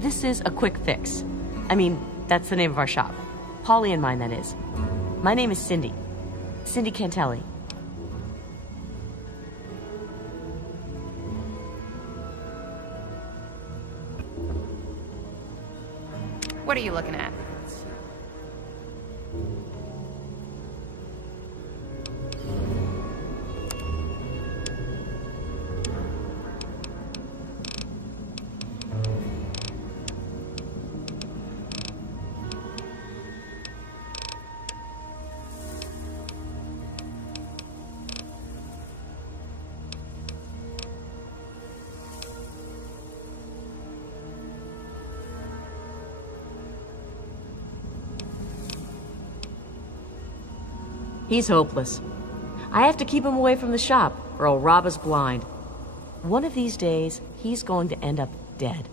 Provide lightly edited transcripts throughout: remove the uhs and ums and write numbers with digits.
This is a quick fix. I mean, that's the name of our shop. Polly and mine, that is. My name is Cindy. Cindy Cantelli. What are you looking at? He's hopeless. I have to keep him away from the shop, or he'll rob us blind. One of these days, he's going to end up dead.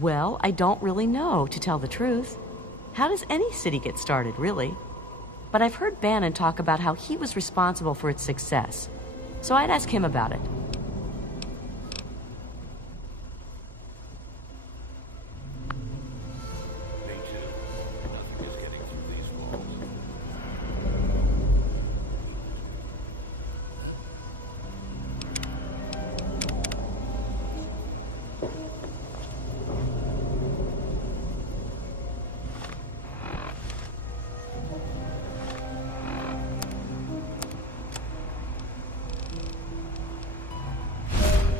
Well, I don't really know, to tell the truth. How does any city get started, really? But I've heard Bannon talk about how he was responsible for its success. So I'd ask him about it.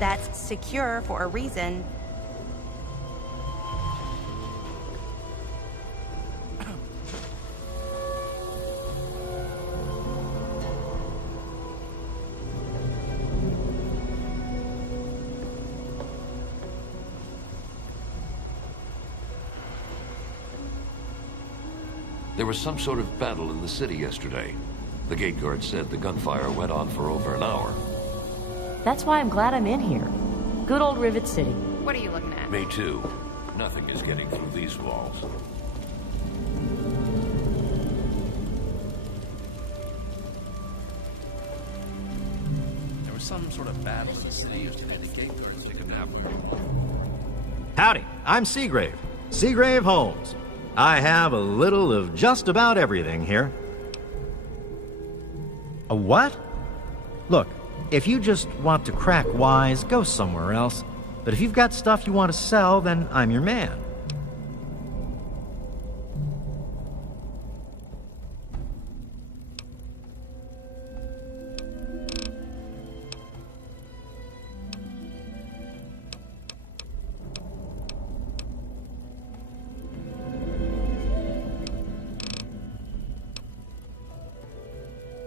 That's secure for a reason. There was some sort of battle in the city yesterday. The gate guard said the gunfire went on for over an hour. That's why I'm glad I'm in here. Good old Rivet City. What are you looking at? Me too. Nothing is getting through these walls. There was some sort of battle in the city yesterday. The gate guards took a nap. Howdy, I'm Seagrave. Seagrave Holmes. I have a little of just about everything here. A what? Look, if you just want to crack wise, go somewhere else. But if you've got stuff you want to sell, then I'm your man.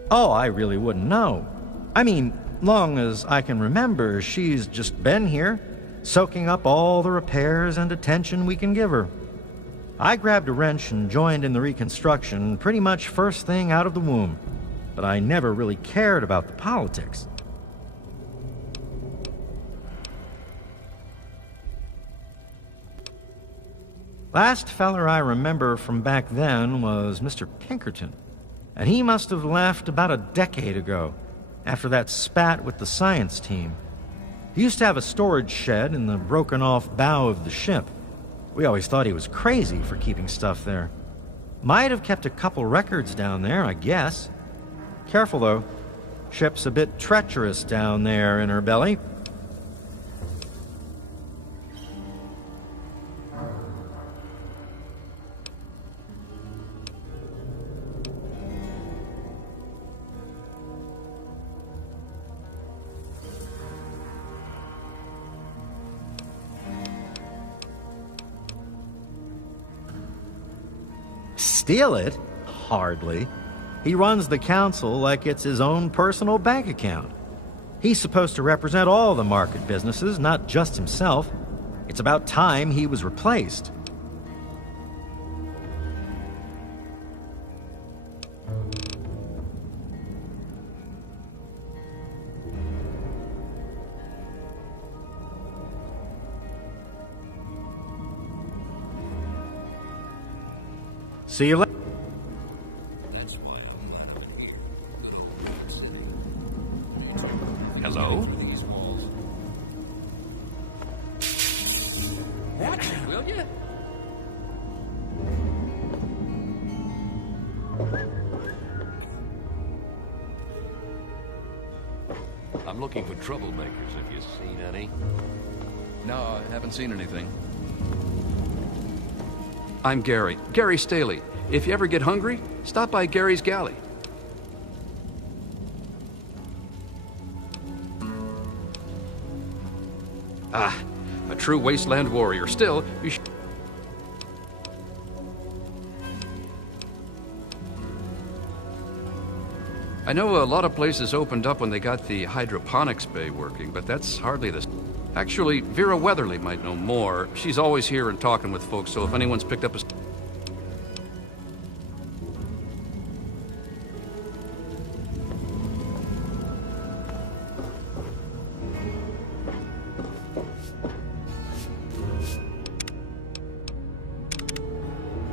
Oh, I really wouldn't know. I mean, long as I can remember, she's just been here, soaking up all the repairs and attention we can give her. I grabbed a wrench and joined in the reconstruction pretty much first thing out of the womb, but I never really cared about the politics. Last feller I remember from back then was Mr. Pinkerton, and he must have left about a decade ago, after that spat with the science team. He used to have a storage shed in the broken-off bow of the ship. We always thought he was crazy for keeping stuff there. Might have kept a couple records down there, I guess. Careful, though. Ship's a bit treacherous down there in her belly. Steal it? Hardly. He runs the council like it's his own personal bank account. He's supposed to represent all the market businesses, not just himself. It's about time he was replaced. See you later. That's why I'm not here. Hello? These walls. Watch it, will you? I'm looking for troublemakers. Have you seen any? No, I haven't seen anything. I'm Gary. Gary Staley. If you ever get hungry, stop by Gary's Galley. Ah, a true wasteland warrior. Still, you should... I know a lot of places opened up when they got the hydroponics bay working, but that's hardly the... Actually, Vera Weatherly might know more. She's always here and talking with folks, so if anyone's picked up a...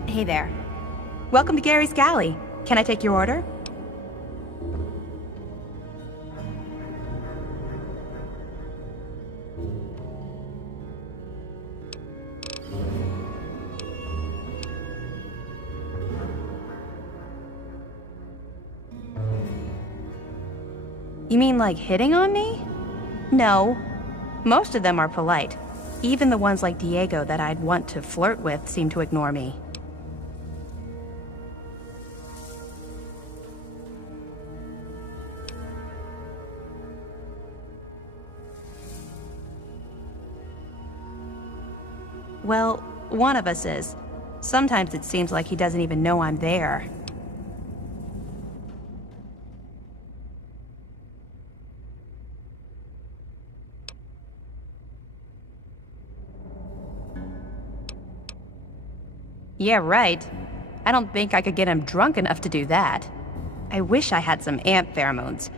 Hey there. Welcome to Gary's Galley. Can I take your order? You mean like hitting on me? No. Most of them are polite. Even the ones like Diego that I'd want to flirt with seem to ignore me. Well, one of us is. Sometimes it seems like he doesn't even know I'm there. Yeah, right. I don't think I could get him drunk enough to do that. I wish I had some ant pheromones.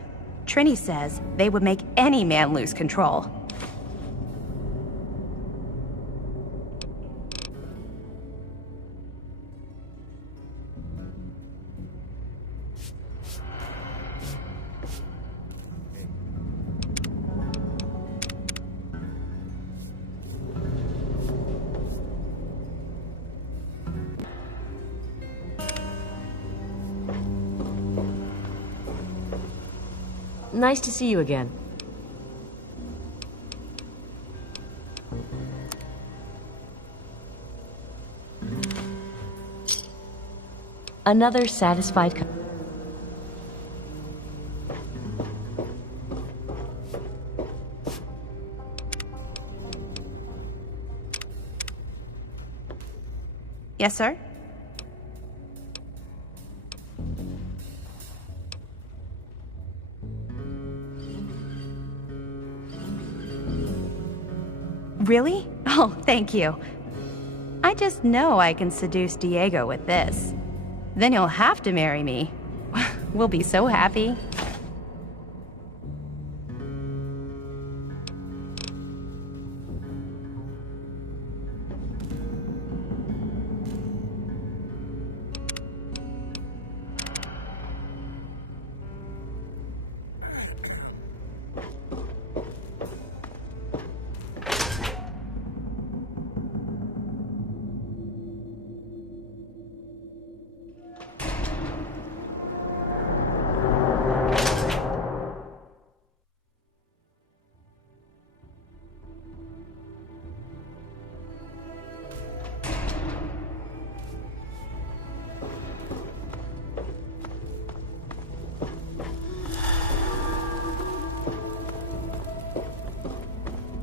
Trini says they would make any man lose control. Nice to see you again. Another satisfied Yes, sir? Really? Oh, thank you. I just know I can seduce Diego with this. Then you'll have to marry me. We'll be so happy.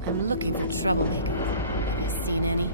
I'm looking for trouble. Have you seen any?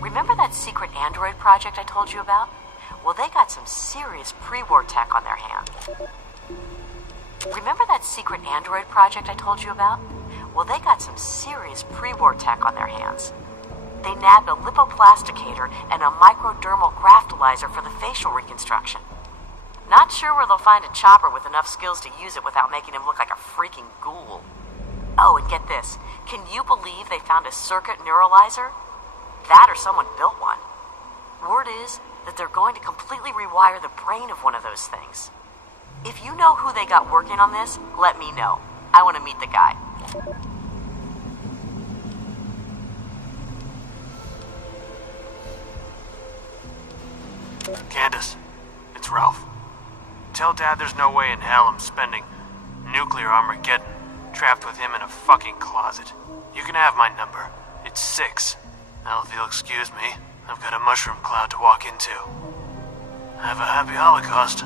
Remember that secret android project I told you about? Well, they got some serious pre-war tech on their hands. Remember that secret android project I told you about? Well, they got some serious pre-war tech on their hands. They nabbed a lipoplasticator and a microdermal graftalizer for the facial reconstruction. Not sure where they'll find a chopper with enough skills to use it without making him look like a freaking ghoul. Oh, and get this. Can you believe they found a circuit neuralizer? That or someone built one. Word is that they're going to completely rewire the brain of one of those things. If you know who they got working on this, let me know. I want to meet the guy. Candace, it's Ralph. Tell Dad there's no way in hell I'm spending nuclear Armageddon trapped with him in a fucking closet. You can have my number. It's 6. Now, if you'll excuse me, I've got a mushroom cloud to walk into. Have a happy Holocaust.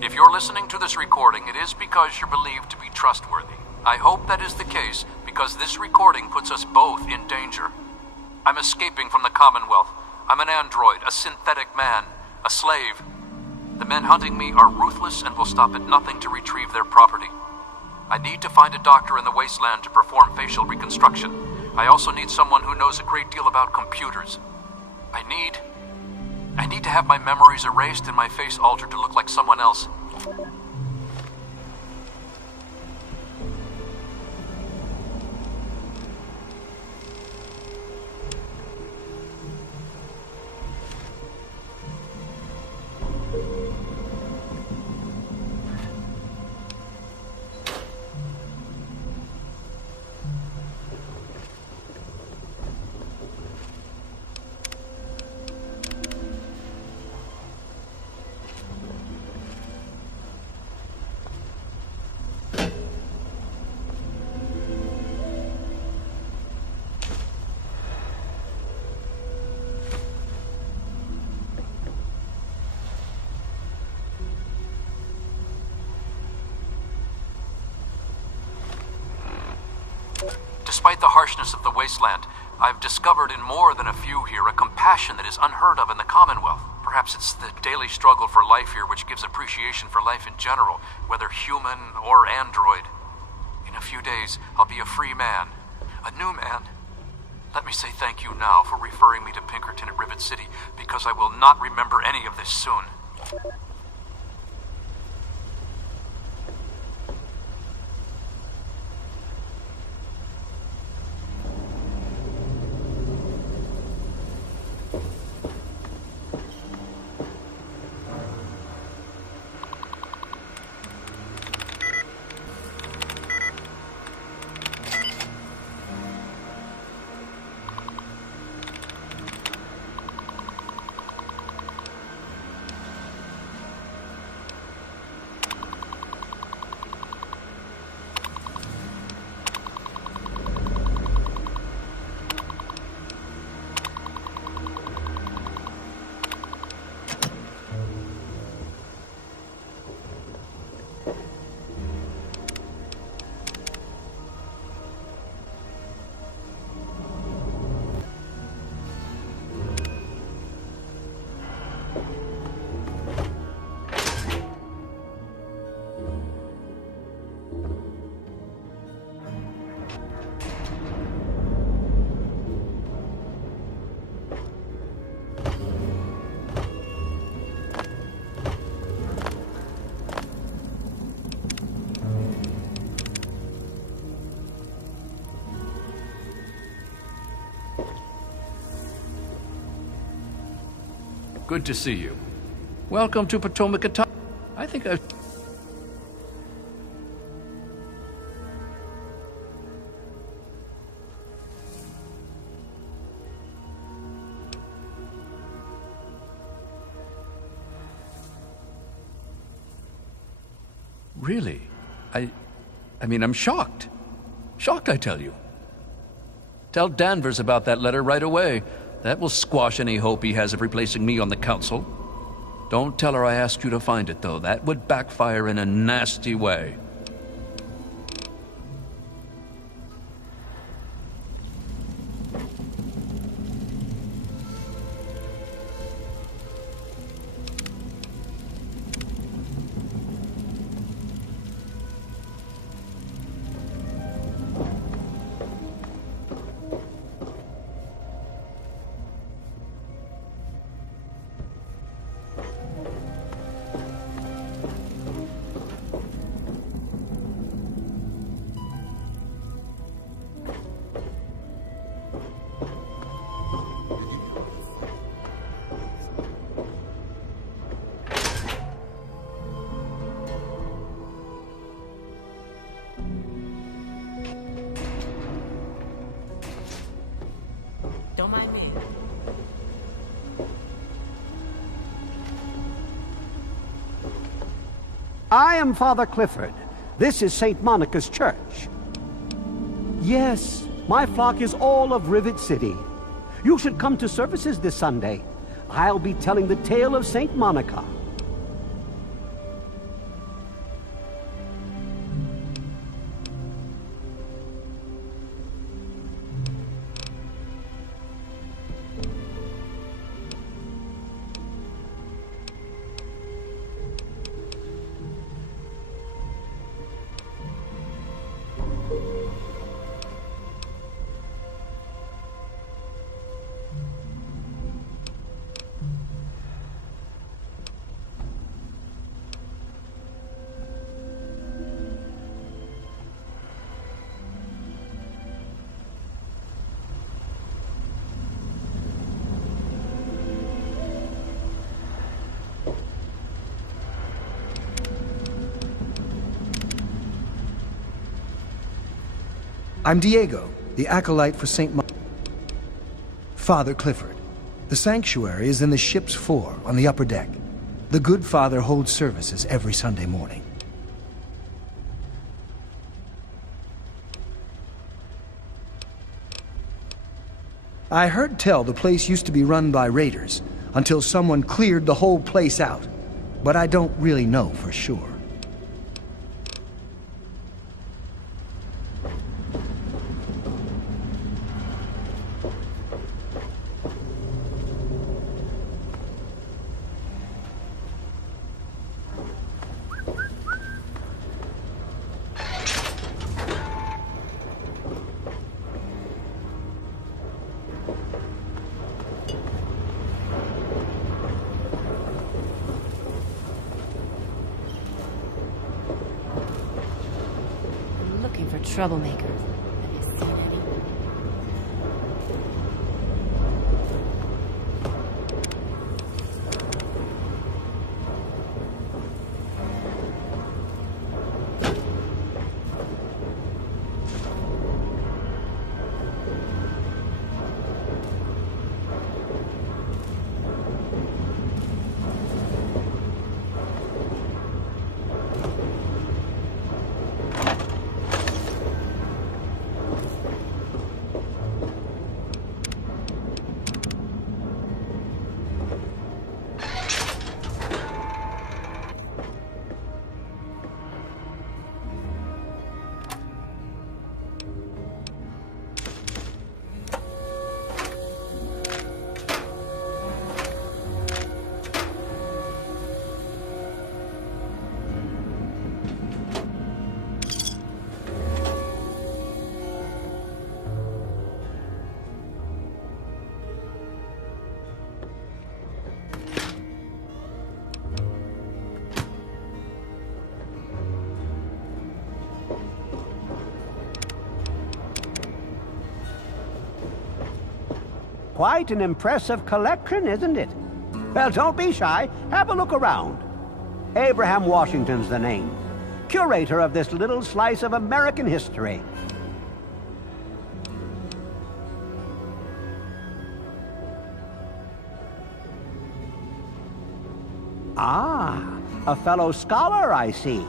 If you're listening to this recording, it is because you're believed to be trustworthy. I hope that is the case, because this recording puts us both in danger. I'm escaping from the Commonwealth. I'm an android, a synthetic man, a slave. The men hunting me are ruthless and will stop at nothing to retrieve their property. I need to find a doctor in the wasteland to perform facial reconstruction. I also need someone who knows a great deal about computers. I need to have my memories erased and my face altered to look like someone else. Despite the harshness of the wasteland, I've discovered in more than a few here a compassion that is unheard of in the Commonwealth. Perhaps it's the daily struggle for life here which gives appreciation for life in general, whether human or android. In a few days, I'll be a free man, a new man. Let me say thank you now for referring me to Pinkerton at Rivet City, because I will not remember any of this soon. Good to see you. Welcome to Potomac. I think I've... Really? I mean, I'm shocked. Shocked, I tell you. Tell Danvers about that letter right away. That will squash any hope he has of replacing me on the council. Don't tell her I asked you to find it, though. That would backfire in a nasty way. Don't mind me. I am Father Clifford. This is St. Monica's church. Yes, my flock is all of Rivet City. You should come to services this Sunday. I'll be telling the tale of St. Monica. I'm Diego, the acolyte for Father Clifford. The sanctuary is in the ship's fore on the upper deck. The good father holds services every Sunday morning. I heard tell the place used to be run by raiders until someone cleared the whole place out, but I don't really know for sure. Troublemaker. Have you seen any? Quite an impressive collection, isn't it? Well, don't be shy. Have a look around. Abraham Washington's the name. Curator of this little slice of American history. Ah, a fellow scholar, I see.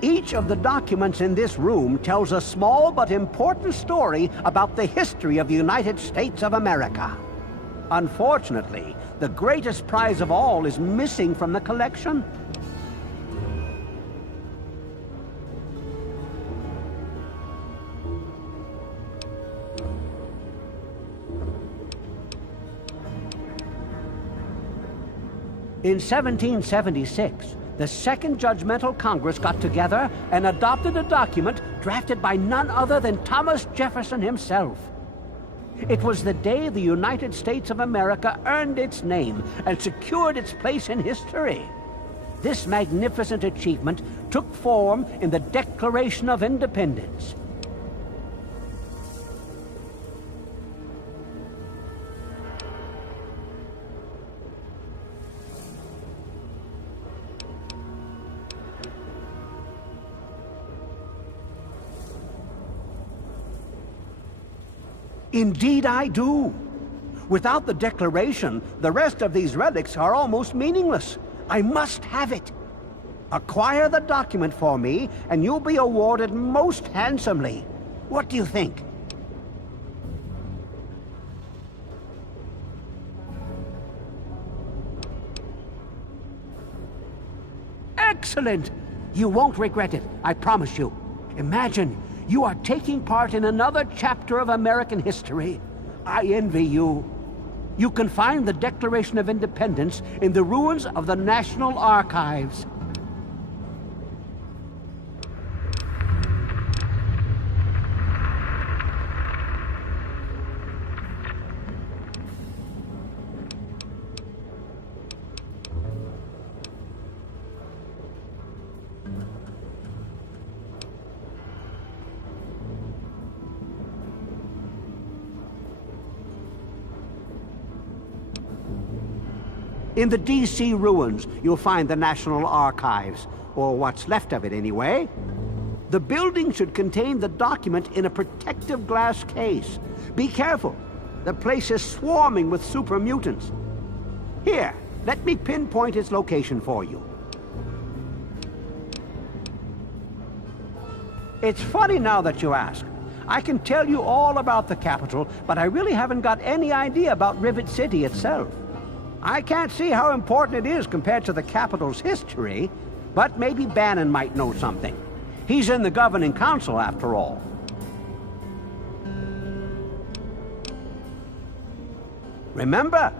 Each of the documents in this room tells a small but important story about the history of the United States of America. Unfortunately, the greatest prize of all is missing from the collection. In 1776, the Second Judgmental Congress got together and adopted a document drafted by none other than Thomas Jefferson himself. It was the day the United States of America earned its name and secured its place in history. This magnificent achievement took form in the Declaration of Independence. Indeed I do. Without the Declaration, the rest of these relics are almost meaningless. I must have it. Acquire the document for me, and you'll be awarded most handsomely. What do you think? Excellent! You won't regret it, I promise you. Imagine, you are taking part in another chapter of American history. I envy you. You can find the Declaration of Independence in the ruins of the National Archives. In the D.C. ruins, you'll find the National Archives, or what's left of it anyway. The building should contain the document in a protective glass case. Be careful. The place is swarming with super mutants. Here, let me pinpoint its location for you. It's funny now that you ask. I can tell you all about the capital, but I really haven't got any idea about Rivet City itself. I can't see how important it is compared to the capital's history, but maybe Bannon might know something. He's in the governing council, after all. Remember?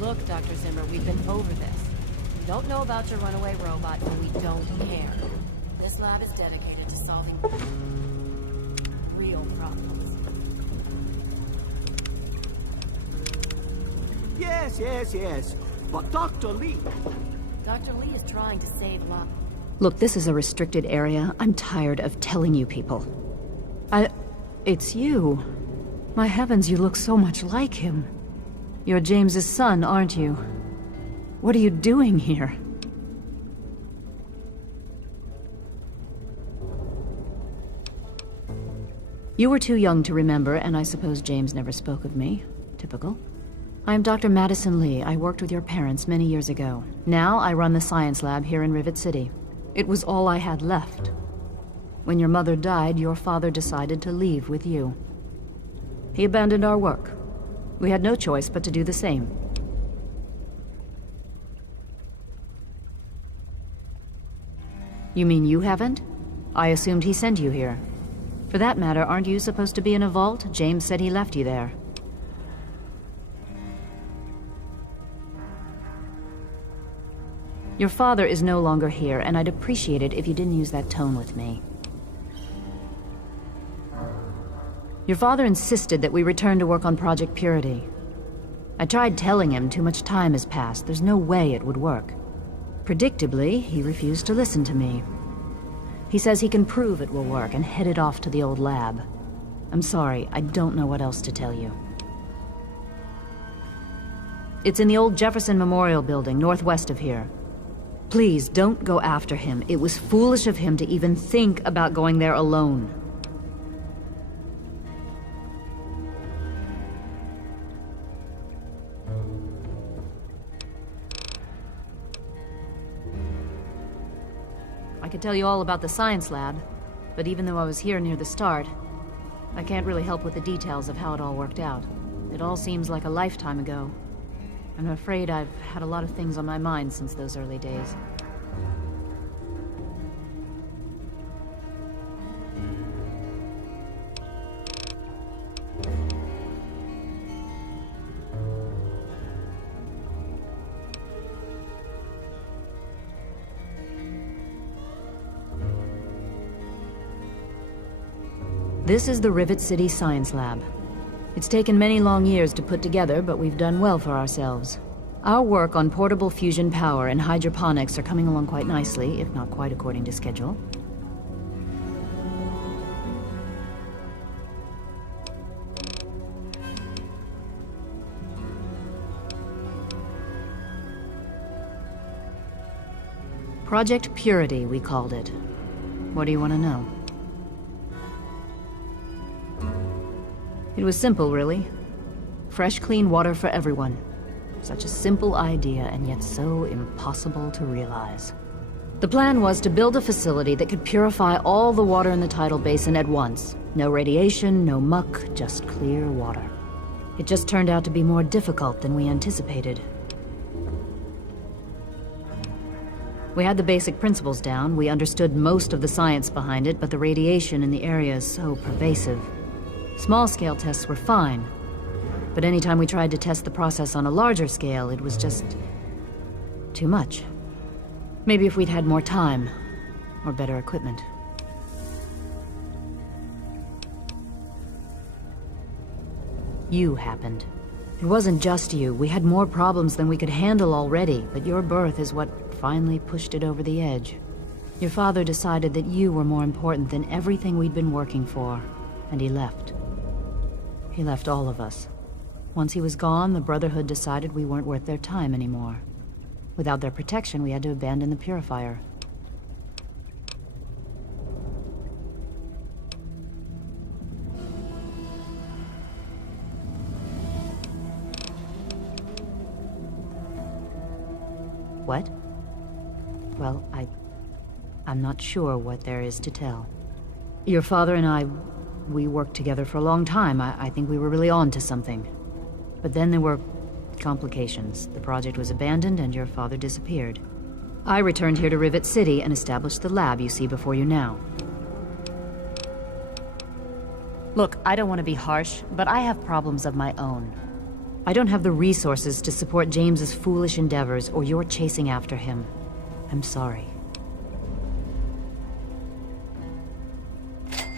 Look, Dr. Zimmer, we've been over this. We don't know about your runaway robot, and we don't care. This lab is dedicated to solving real problems. Yes. But Dr. Lee... Dr. Lee is trying to save lives. Look, this is a restricted area. I'm tired of telling you people. It's you. My heavens, you look so much like him. You're James's son, aren't you? What are you doing here? You were too young to remember, and I suppose James never spoke of me. Typical. I'm Dr. Madison Lee. I worked with your parents many years ago. Now I run the science lab here in Rivet City. It was all I had left. When your mother died, your father decided to leave with you. He abandoned our work. We had no choice but to do the same. You mean you haven't? I assumed he sent you here. For that matter, aren't you supposed to be in a vault? James said he left you there. Your father is no longer here, and I'd appreciate it if you didn't use that tone with me. Your father insisted that we return to work on Project Purity. I tried telling him too much time has passed. There's no way it would work. Predictably, he refused to listen to me. He says he can prove it will work and headed off to the old lab. I'm sorry, I don't know what else to tell you. It's in the old Jefferson Memorial Building, northwest of here. Please, don't go after him. It was foolish of him to even think about going there alone. I could tell you all about the science lab, but even though I was here near the start, I can't really help with the details of how it all worked out. It all seems like a lifetime ago. I'm afraid I've had a lot of things on my mind since those early days. This is the Rivet City Science Lab. It's taken many long years to put together, but we've done well for ourselves. Our work on portable fusion power and hydroponics are coming along quite nicely, if not quite according to schedule. Project Purity, we called it. What do you want to know? It was simple, really. Fresh, clean water for everyone. Such a simple idea, and yet so impossible to realize. The plan was to build a facility that could purify all the water in the tidal basin at once. No radiation, no muck, just clear water. It just turned out to be more difficult than we anticipated. We had the basic principles down, we understood most of the science behind it, but the radiation in the area is so pervasive. Small-scale tests were fine, but anytime we tried to test the process on a larger scale, it was just too much. Maybe if we'd had more time, or better equipment. You happened. It wasn't just you. We had more problems than we could handle already, but your birth is what finally pushed it over the edge. Your father decided that you were more important than everything we'd been working for, and he left. He left all of us. Once he was gone, the Brotherhood decided we weren't worth their time anymore. Without their protection, we had to abandon the Purifier. What? Well, I'm not sure what there is to tell. Your father and I, we worked together for a long time. I think we were really on to something. But then there were complications. The project was abandoned and your father disappeared. I returned here to Rivet City and established the lab you see before you now. Look, I don't want to be harsh, but I have problems of my own. I don't have the resources to support James's foolish endeavors or your chasing after him. I'm sorry.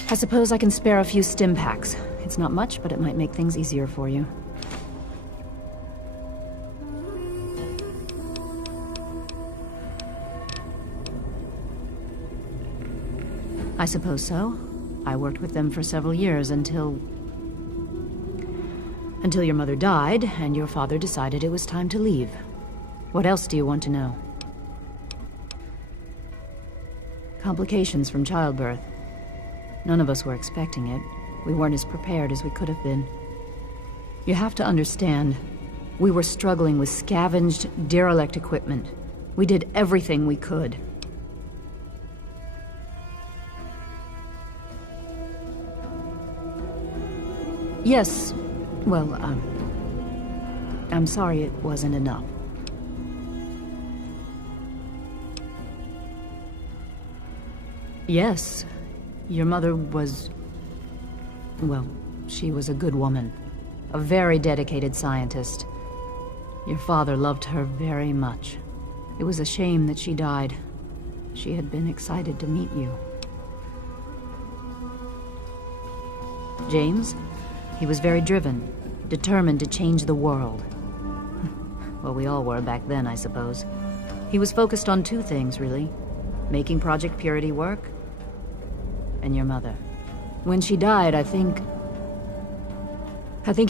I suppose I can spare a few stim packs. It's not much, but it might make things easier for you. I suppose so. I worked with them for several years until your mother died, and your father decided it was time to leave. What else do you want to know? Complications from childbirth. None of us were expecting it. We weren't as prepared as we could have been. You have to understand, we were struggling with scavenged, derelict equipment. We did everything we could. Yes, well, I'm sorry it wasn't enough. Yes. Your mother was... well, she was a good woman. A very dedicated scientist. Your father loved her very much. It was a shame that she died. She had been excited to meet you. James? He was very driven, determined to change the world. Well, we all were back then, I suppose. He was focused on two things, really. Making Project Purity work, and your mother. When she died, I think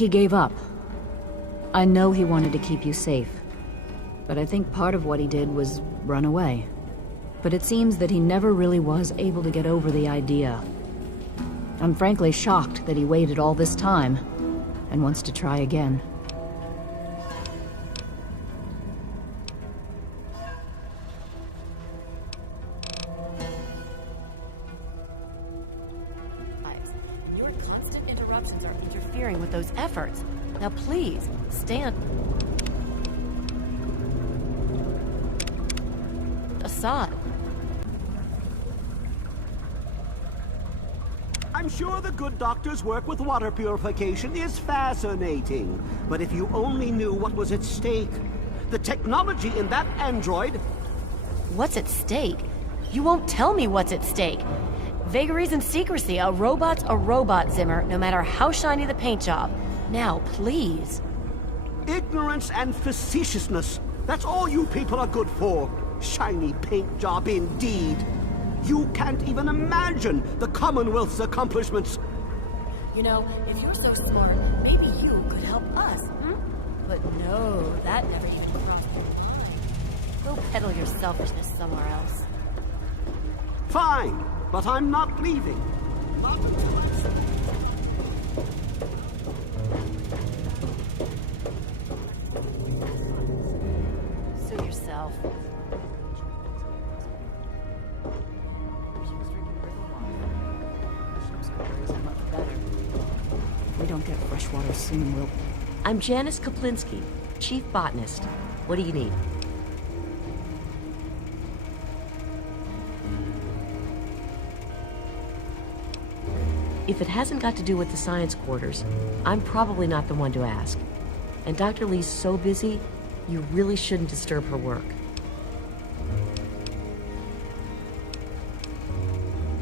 he gave up. I know he wanted to keep you safe, but I think part of what he did was run away. But it seems that he never really was able to get over the idea. I'm frankly shocked that he waited all this time and wants to try again. Your constant interruptions are interfering with those efforts. Now please, stand aside. I'm sure the good doctor's work with water purification is fascinating. But if you only knew what was at stake. The technology in that android... What's at stake? You won't tell me what's at stake. Vagaries and secrecy. A robot's a robot, Zimmer, no matter how shiny the paint job. Now, please. Ignorance and facetiousness. That's all you people are good for. Shiny paint job indeed. You can't even imagine the Commonwealth's accomplishments. You know, if you're so smart, maybe you could help us, hmm? But no, that never even crossed your mind. Go peddle your selfishness somewhere else. Fine, but I'm not leaving. Not until I see... Sue yourself. If we don't get fresh water soon, we'll... I'm Janice Kaplinski, chief botanist. What do you need? If it hasn't got to do with the science quarters, I'm probably not the one to ask. And Dr. Lee's so busy, you really shouldn't disturb her work.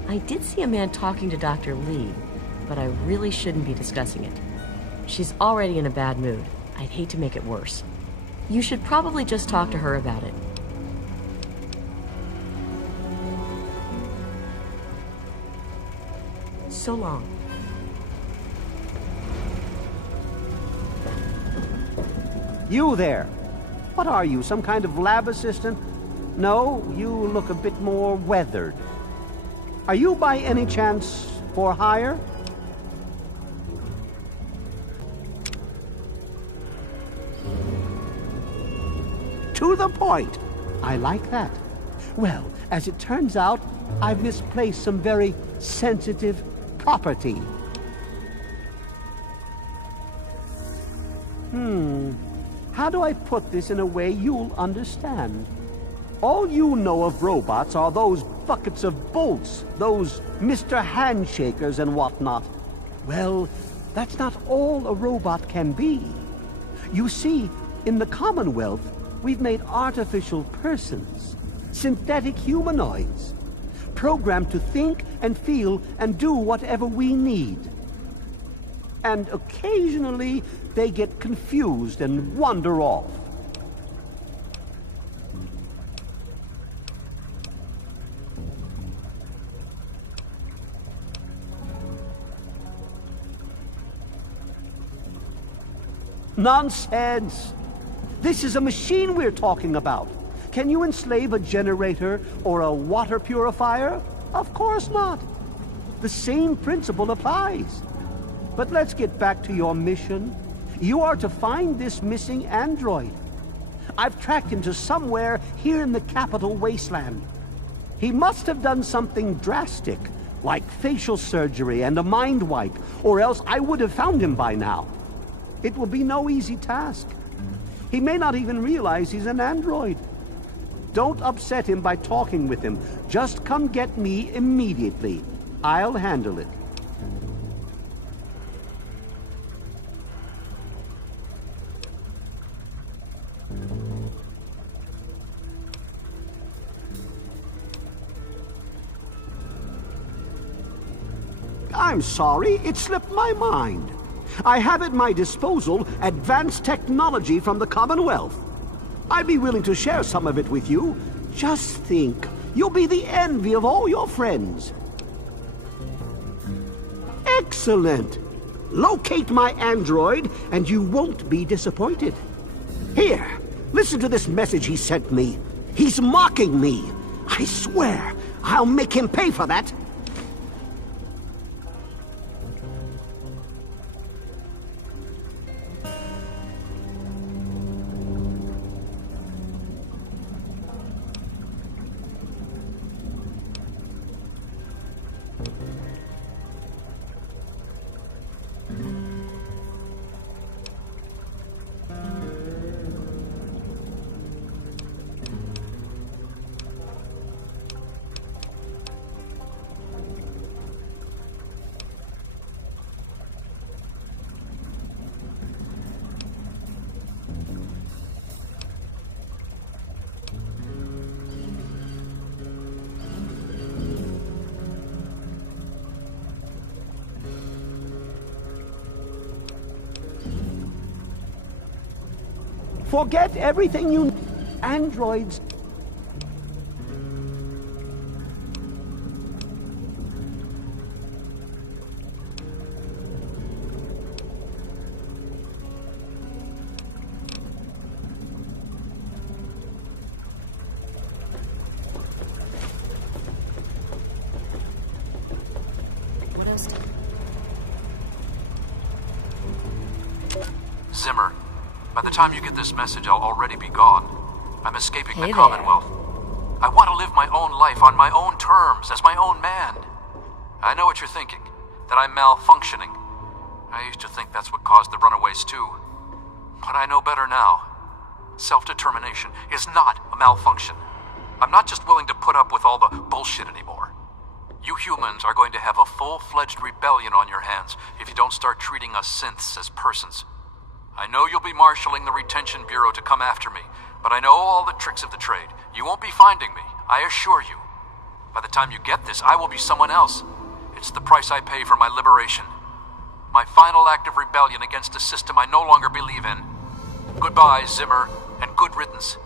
I did see a man talking to Dr. Lee, but I really shouldn't be discussing it. She's already in a bad mood. I'd hate to make it worse. You should probably just talk to her about it. So long. You there. What are you, some kind of lab assistant? No, you look a bit more weathered. Are you by any chance for hire? To the point. I like that. Well, as it turns out, I've misplaced some very sensitive property. How do I put this in a way you'll understand? All you know of robots are those buckets of bolts, those Mr. Handshakers and whatnot. Well, that's not all a robot can be. You see, in the Commonwealth, we've made artificial persons, synthetic humanoids, programmed to think and feel and do whatever we need. And occasionally, they get confused and wander off. Nonsense! This is a machine we're talking about. Can you enslave a generator or a water purifier? Of course not. The same principle applies. But let's get back to your mission. You are to find this missing android. I've tracked him to somewhere here in the capital wasteland. He must have done something drastic, like facial surgery and a mind wipe, or else I would have found him by now. It will be no easy task. He may not even realize he's an android. Don't upset him by talking with him. Just come get me immediately. I'll handle it. I'm sorry, it slipped my mind. I have at my disposal advanced technology from the Commonwealth. I'd be willing to share some of it with you. Just think, you'll be the envy of all your friends. Excellent! Locate my android, and you won't be disappointed. Here, listen to this message he sent me. He's mocking me. I swear, I'll make him pay for that. Forget everything you... Androids... What else do Zimmer, by the time you get this message, I'll already be gone. I'm escaping the Hey there. Commonwealth. I want to live my own life on my own terms, as my own man. I know what you're thinking, that I'm malfunctioning. I used to think that's what caused the runaways too. But I know better now. Self-determination is not a malfunction. I'm not just willing to put up with all the bullshit anymore. You humans are going to have a full-fledged rebellion on your hands if you don't start treating us synths as persons. I know you'll be marshalling the Retention Bureau to come after me, but I know all the tricks of the trade. You won't be finding me, I assure you. By the time you get this, I will be someone else. It's the price I pay for my liberation. My final act of rebellion against a system I no longer believe in. Goodbye, Zimmer, and good riddance.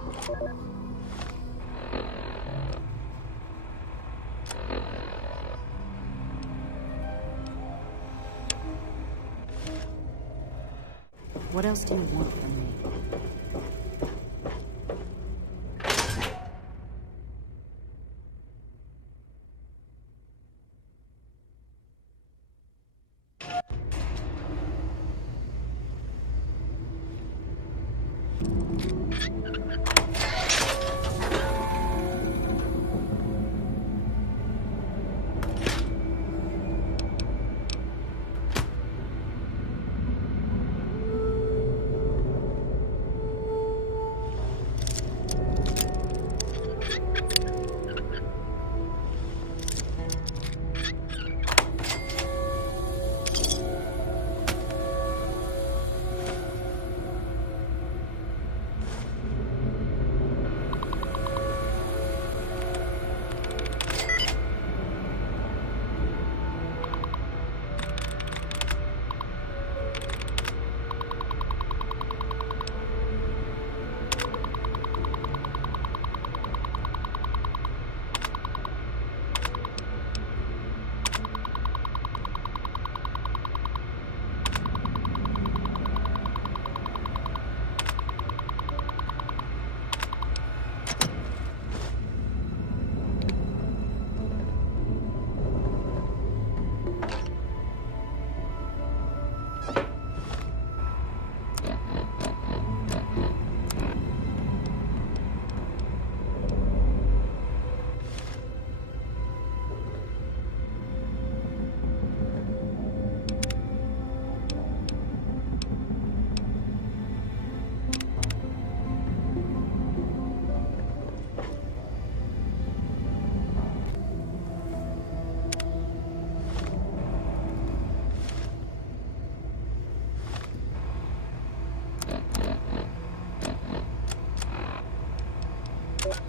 What else do you want from me?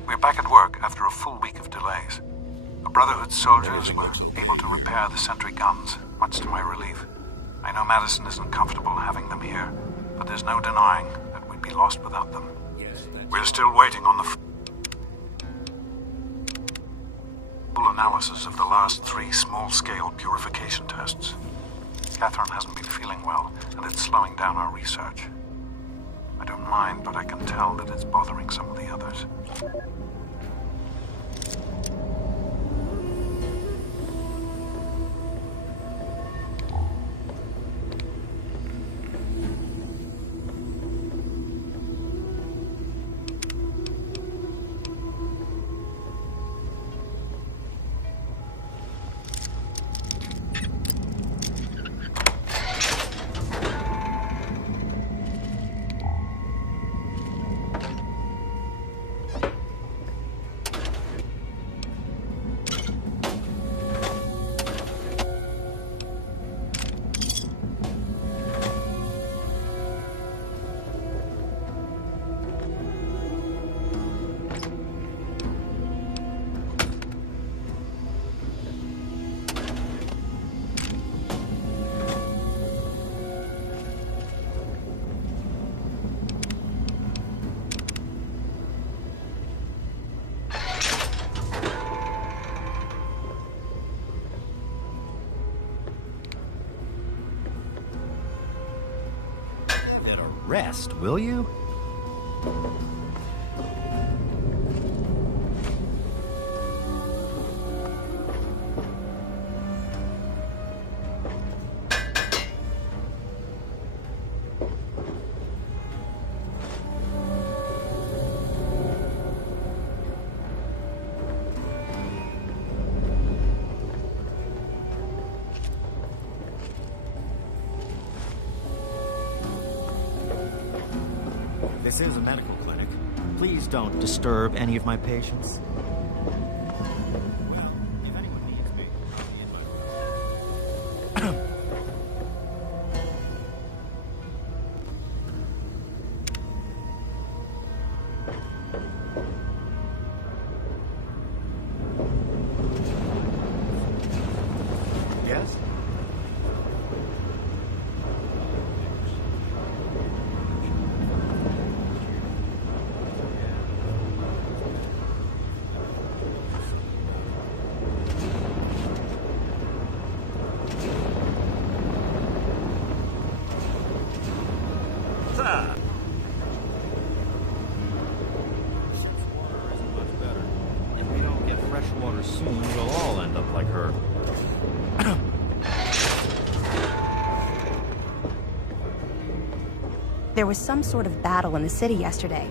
We're back at work after a full week of delays. The Brotherhood soldiers were able to repair the sentry guns. much to my relief. I know Madison isn't comfortable having them here, but there's no denying that we'd be lost without them. We're still waiting on the full analysis of the last 3 small-scale purification tests. Catherine hasn't been feeling well, and it's slowing down our research. I don't mind, but I can tell that it's bothering some of the others. Rest, will you? This is a medical clinic. Please don't disturb any of my patients. Well, if anyone needs me, Yes? If we don't get fresh water soon, we'll all end up like her. There was some sort of battle in the city yesterday.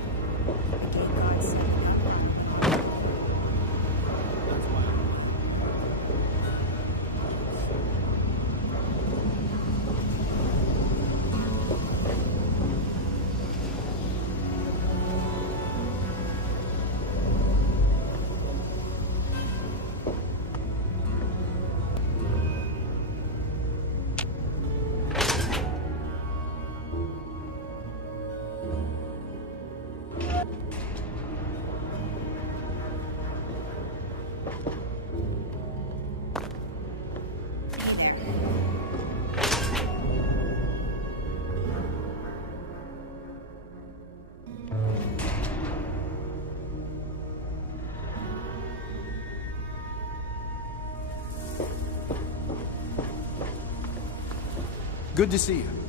Good to see you.